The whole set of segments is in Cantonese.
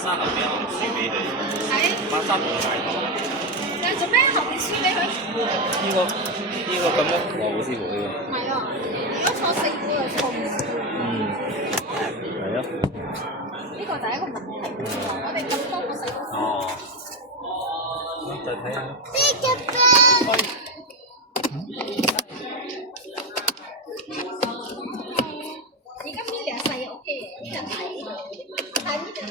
莎後邊我輸俾你，係馬莎冇大頭。你做咩後面輸俾佢？呢個咁樣和好師傅呢個。係啊，如果錯四股就錯五股。係啊。呢個就係一個問題。我哋咁多個細股。哦。再睇下。而家呢兩細 O K 嘅，呢兩細，但係呢兩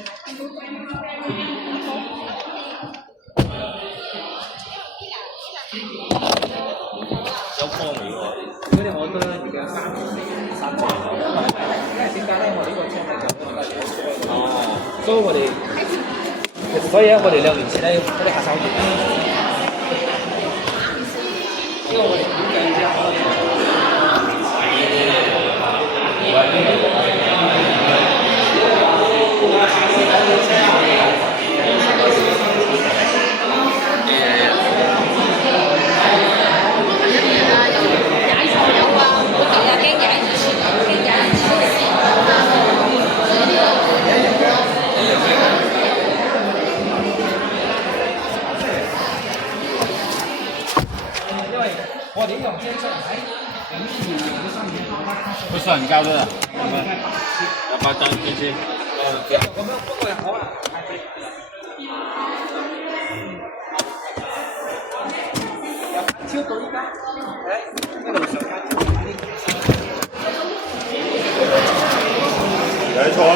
有波未喎？嗰啲我都而家三隻。因為點解咧？我呢個車咧就比較少車。哦。所以我哋所以咧，我哋2年前咧嗰啲客手業，因為我哋估計之後。我哋用先生喺不是很高的，要不要裝進去？咁樣不過又好啊。超到依家，一路上架超到呢個。有錯嗎？